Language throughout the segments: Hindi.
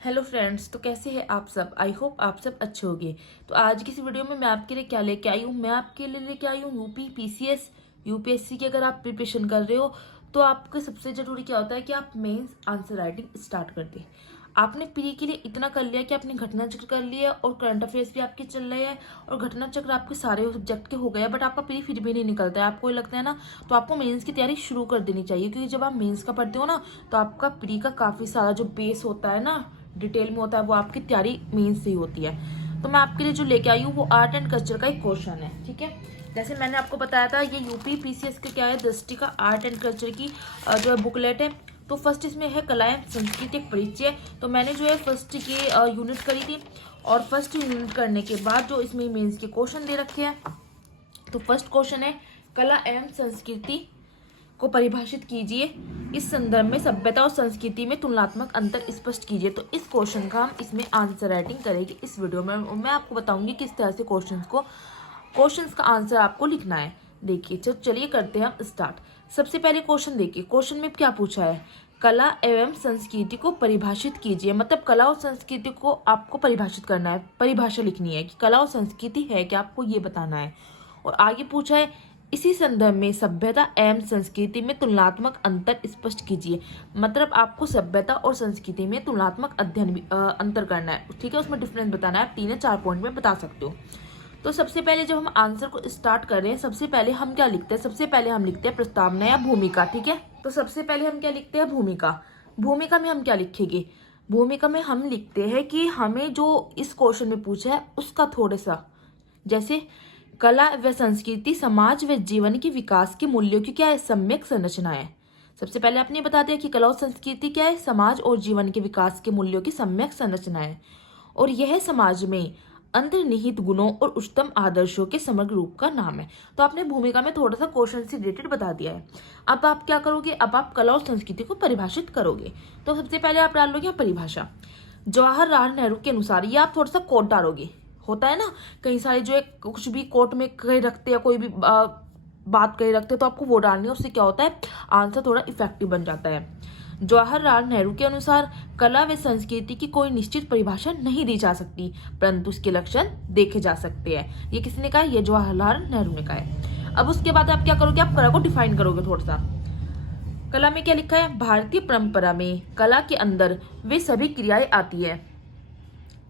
हेलो फ्रेंड्स, तो कैसे हैं आप सब। आई होप आप सब अच्छे होंगे। तो आज की इस वीडियो में मैं आपके लिए क्या लेके आई हूँ, मैं आपके लिए लेके आई हूँ यूपी पीसीएस यूपीएससी की। अगर आप प्रिपरेशन कर रहे हो तो आपको सबसे जरूरी क्या होता है कि आप मेंस आंसर राइटिंग स्टार्ट कर दें। आपने प्री के लिए इतना कर लिया कि आपने घटना चक्र कर लिया और करंट अफेयर्स भी आपके चल रहे हैं और घटना चक्र आपके सारे सब्जेक्ट के हो गए, बट आपका प्री फिर भी नहीं निकलता है, आपको ये लगता है ना, तो आपको मेंस की तैयारी शुरू कर देनी चाहिए। क्योंकि जब आप मेंस का पढ़ते हो ना तो आपका प्री का काफ़ी सारा जो बेस होता है ना, डिटेल में होता है, वो आपकी तैयारी मेंस से ही होती है। तो मैं आपके लिए जो लेके आई हूँ वो आर्ट एंड कल्चर का एक क्वेश्चन है, ठीक है। जैसे मैंने आपको बताया था, ये यूपी पीसीएस के क्या है, दृष्टि का आर्ट एंड कल्चर की जो है बुकलेट है। तो फर्स्ट इसमें है कला एवं संस्कृति एक परिचय। तो मैंने जो है फर्स्ट की यूनिट करी थी और फर्स्ट यूनिट करने के बाद जो इसमें मेंस के क्वेश्चन दे रखे हैं। तो फर्स्ट क्वेश्चन है, कला एवं संस्कृति को परिभाषित कीजिए, इस संदर्भ में सभ्यता और संस्कृति में तुलनात्मक अंतर स्पष्ट कीजिए। तो इस क्वेश्चन का हम इसमें आंसर राइटिंग करेंगे इस वीडियो में। मैं आपको बताऊंगी किस तरह से क्वेश्चंस का आंसर आपको लिखना है। देखिए, चलिए करते हैं हम स्टार्ट। सबसे पहले क्वेश्चन देखिए, क्वेश्चन में क्या पूछा है, कला एवं संस्कृति को परिभाषित कीजिए। मतलब कला और संस्कृति को आपको परिभाषित करना है, परिभाषा लिखनी है कि कला और संस्कृति है क्या, आपको ये बताना है। और आगे पूछा है, इसी संदर्भ में सभ्यता एवं संस्कृति में तुलनात्मक अंतर स्पष्ट कीजिए। मतलब आपको सभ्यता और संस्कृति में तुलनात्मक अध्ययन अंतर करना है, ठीक है, उसमें डिफरेंस बताना है। आप 3 या 4 पॉइंट में बता सकते हो। तो सबसे पहले जब हम आंसर को स्टार्ट कर रहे हैं, सबसे पहले हम क्या लिखते हैं, सबसे पहले हम लिखते हैं प्रस्तावना या भूमिका, ठीक है। तो सबसे पहले हम क्या लिखते हैं, भूमिका। भूमिका में हम क्या लिखेंगे, भूमिका में हम लिखते हैं कि हमें जो इस क्वेश्चन में पूछा है उसका थोड़ा सा, जैसे कला व संस्कृति समाज व जीवन के विकास के मूल्यों की क्या है, सम्यक संरचना है। सबसे पहले आपने बता दिया कि कला और संस्कृति क्या है, समाज और जीवन के विकास के मूल्यों की सम्यक संरचना है और यह समाज में अंतर्निहित गुणों और उच्चतम आदर्शों के समग्र रूप का नाम है। तो आपने भूमिका में थोड़ा सा क्वेश्चन से रिलेटेड बता दिया है। अब आप क्या करोगे, अब आप कला और संस्कृति को परिभाषित करोगे। तो सबसे पहले आप डाल लोगे परिभाषा, जवाहरलाल नेहरू के अनुसार। ये आप थोड़ा सा कोट डालोगे, होता है ना कई सारे जो है कुछ भी कोर्ट में कहीं रखते हैं, कोई भी बात कहीं रखते हैं, तो आपको वो डालनी है। उससे क्या होता है, आंसर थोड़ा इफेक्टिव बन जाता है। जवाहरलाल नेहरू के अनुसार कला व संस्कृति की कोई निश्चित परिभाषा नहीं दी जा सकती, परंतु उसके लक्षण देखे जा सकते हैं। ये किसने कहा, ये जवाहरलाल नेहरू ने कहा है। अब उसके बाद आप क्या करोगे, आप कला को डिफाइन करोगे थोड़ा सा। कला में क्या लिखा है, भारतीय परंपरा में कला के अंदर वे सभी क्रियाएं आती है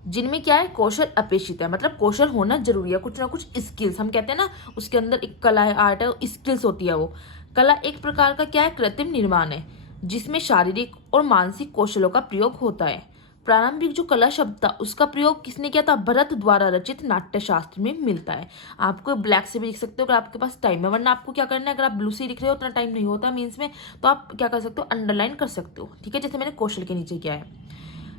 जिनमें क्या है, कौशल अपेक्षित है। मतलब कौशल होना जरूरी है, कुछ ना कुछ स्किल्स, हम कहते हैं ना उसके अंदर एक कला है, आर्ट है, स्किल्स होती है वो। कला एक प्रकार का क्या है, कृत्रिम निर्माण है जिसमें शारीरिक और मानसिक कौशलों का प्रयोग होता है। प्रारंभिक जो कला शब्द था उसका प्रयोग किसने किया था, भरत द्वारा रचित नाट्य शास्त्र में मिलता है। आपको ब्लैक से भी लिख सकते हो अगर आपके पास टाइम है, वरना आपको क्या करना है, अगर आप ब्लू से लिख रहे हो उतना टाइम नहीं होता मीन्स में, तो आप क्या कर सकते हो, अंडरलाइन कर सकते हो, ठीक है, जैसे मैंने कौशल के नीचे किया है।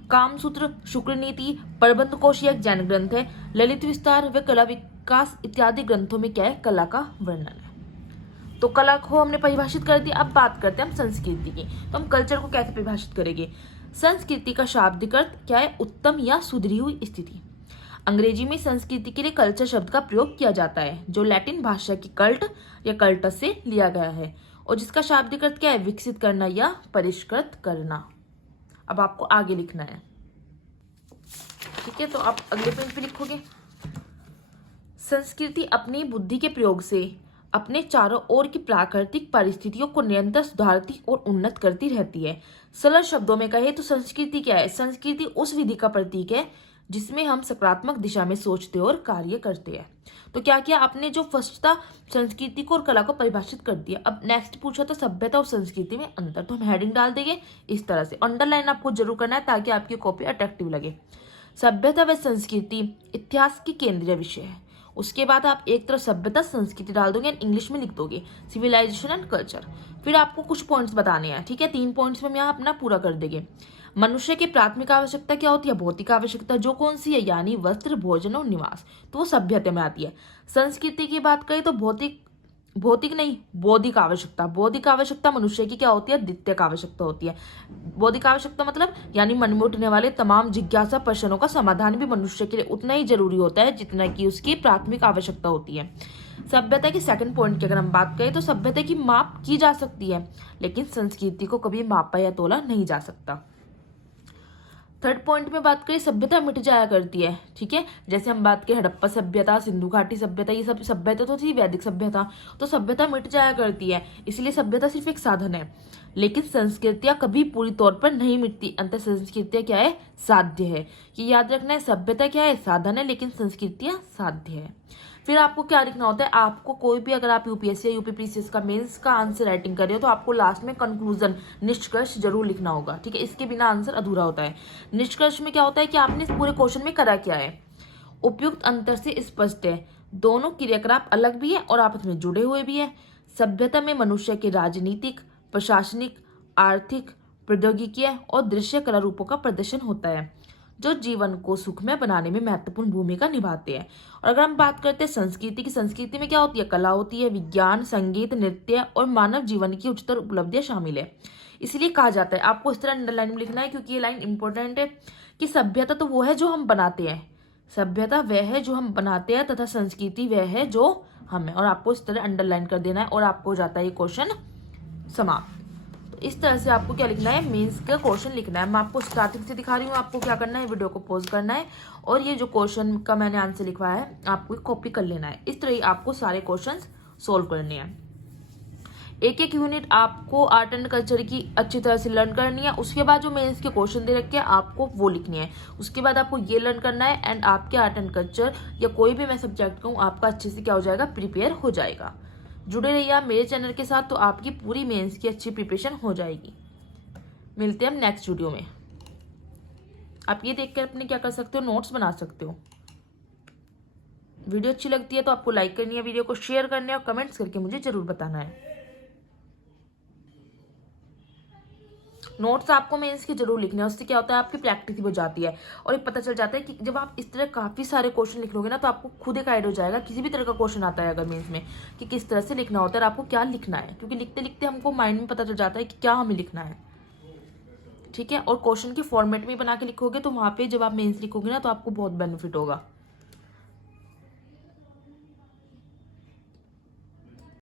कामसूत्र, शुक्र नीति, प्रबंध कोश एक जैन ग्रंथ है। ललित विस्तार व कला विकास इत्यादि ग्रंथों में क्या है, कला का वर्णन है। तो कला को हमने परिभाषित कर दिया। अब बात करते हैं हम संस्कृति की। तो हम कल्चर को कैसे परिभाषित करेंगे। संस्कृति का शाब्दिक अर्थ क्या है, उत्तम या सुधरी हुई स्थिति। अंग्रेजी में संस्कृति के लिए कल्चर शब्द का प्रयोग किया जाता है, जो लैटिन भाषा की कल्ट या कल्टस से लिया गया है और जिसका शाब्दिक अर्थ क्या है, विकसित करना या परिष्कृत करना। अब आपको आगे लिखना है, ठीक है। तो आप अगले पेज पे लिखोगे, संस्कृति अपनी बुद्धि के प्रयोग से अपने चारों ओर की प्राकृतिक परिस्थितियों को निरंतर सुधारती और उन्नत करती रहती है। सरल शब्दों में कहे तो संस्कृति क्या है, संस्कृति उस विधि का प्रतीक है जिसमें हम सकारात्मक दिशा में सोचते और कार्य करते हैं। तो क्या किया आपने, जो फर्स्ट था संस्कृति को और कला को परिभाषित कर दिया। अब नेक्स्ट पूछा था सभ्यता और संस्कृति में अंतर, तो हम हेडिंग डाल देंगे इस तरह से। अंडरलाइन आपको जरूर करना है ताकि आपकी कॉपी अट्रैक्टिव लगे। सभ्यता व संस्कृति इतिहास की केंद्रीय विषय है। उसके बाद आप एक तरफ सभ्यता संस्कृति डाल दोगे, इंग्लिश में लिख दोगे सिविलाइजेशन एंड कल्चर। फिर आपको कुछ पॉइंट्स बताने हैं, ठीक है, 3 पॉइंट्स में हम यहाँ अपना पूरा कर देंगे। मनुष्य की प्राथमिक आवश्यकता क्या होती है, भौतिक आवश्यकता, जो कौन सी है, यानी वस्त्र, भोजन और निवास, तो वो सभ्यता में आती है। संस्कृति की बात करें तो भौतिक नहीं, बौद्धिक आवश्यकता। बौद्धिक आवश्यकता मनुष्य की क्या होती है, द्वितीयक आवश्यकता होती है। बौद्धिक आवश्यकता मतलब यानी मन में उठने वाले तमाम जिज्ञासा प्रश्नों का समाधान भी मनुष्य के लिए उतना ही जरूरी होता है जितना कि उसकी प्राथमिक आवश्यकता होती है। सभ्यता के सेकंड पॉइंट की अगर हम बात करें तो सभ्यता की माप की जा सकती है, लेकिन संस्कृति को कभी मापा या तोला नहीं जा सकता। थर्ड पॉइंट में बात करें, सभ्यता मिट जाया करती है, ठीक है। जैसे हम बात करें हड़प्पा सभ्यता, सिंधु घाटी सभ्यता, ये सब सभ्यता तो थी वैदिक सभ्यता, तो सभ्यता मिट जाया करती है, इसलिए सभ्यता सिर्फ एक साधन है। लेकिन संस्कृतियां कभी पूरी तौर पर नहीं मिटती, अंतर संस्कृतियां क्या है, साध्य है। ये याद रखना है, सभ्यता क्या है, साधन है, लेकिन संस्कृतियां साध्य है। फिर आपको क्या लिखना होता है, आपको कोई भी, अगर आप यूपीएससी या यूपीपीसीएस का मेंस का आंसर राइटिंग कर रहे हो तो आपको लास्ट में कंक्लूजन, निष्कर्ष जरूर लिखना होगा, ठीक है। इसके बिना आंसर अधूरा होता है। निष्कर्ष में क्या होता है कि आपने इस पूरे क्वेश्चन में करा क्या है। उपयुक्त अंतर से स्पष्ट है, दोनों क्रियाकलाप अलग भी है और आपस में जुड़े हुए भी है। सभ्यता में मनुष्य के राजनीतिक, प्रशासनिक, आर्थिक, प्रौद्योगिकीय और दृश्य कला रूपों का प्रदर्शन होता है, जो जीवन को सुखमय बनाने में महत्वपूर्ण भूमिका निभाते हैं। और अगर हम बात करते हैं संस्कृति की, संस्कृति में क्या होती है, कला होती है, विज्ञान, संगीत, नृत्य और मानव जीवन की उच्चतर उपलब्धियां शामिल है। इसलिए कहा जाता है, आपको इस तरह अंडरलाइन में लिखना है क्योंकि ये लाइन इंपॉर्टेंट है, कि सभ्यता तो वो है जो हम बनाते हैं, सभ्यता वह है जो हम बनाते हैं, तथा संस्कृति वह है जो हम है। और आपको इस तरह अंडरलाइन कर देना है और आपको हो जाता है ये क्वेश्चन समाप्त। इस तरह से आपको क्या लिखना है, मेंस का क्वेश्चन लिखना है। मैं आपको स्टार्टिंग से दिखा रही हूँ, आपको क्या करना है, वीडियो को पॉज करना है और ये जो क्वेश्चन का मैंने आंसर लिखवाया है आपको कॉपी कर लेना है। इस तरह ही आपको सारे क्वेश्चंस सोल्व करने हैं। एक एक यूनिट आपको आर्ट एंड कल्चर की अच्छी तरह से लर्न करनी है। उसके बाद जो मेंस के क्वेश्चन दे रखे हैं आपको वो लिखनी है। उसके बाद आपको ये लर्न करना है एंड आपके आर्ट एंड कल्चर या कोई भी मैं सब्जेक्ट कहूँ आपका अच्छे से क्या हो जाएगा, प्रिपेयर हो जाएगा। जुड़े रहिए आप मेरे चैनल के साथ, तो आपकी पूरी मेंस की अच्छी प्रिपरेशन हो जाएगी। मिलते हैं हम नेक्स्ट वीडियो में। आप ये देखकर अपने क्या कर सकते हो, नोट्स बना सकते हो। वीडियो अच्छी लगती है तो आपको लाइक करनी है, वीडियो को शेयर करना है और कमेंट्स करके मुझे जरूर बताना है। नोट्स आपको मेंस के जरूर लिखने हैं, उससे क्या होता है आपकी प्रैक्टिस हो जाती है और ये पता चल जाता है कि जब आप इस तरह काफ़ी सारे क्वेश्चन लिख लोगे ना तो आपको खुद एक आइडिया हो जाएगा, किसी भी तरह का क्वेश्चन आता है अगर मेंस में, कि किस तरह से लिखना होता है और आपको क्या लिखना है, क्योंकि लिखते लिखते हमको माइंड में पता चल जाता है कि क्या हमें लिखना है, ठीक है। और क्वेश्चन के फॉर्मेट में बना के लिखोगे तो वहाँ पे जब आप मेंस लिखोगे ना तो आपको बहुत बेनिफिट होगा।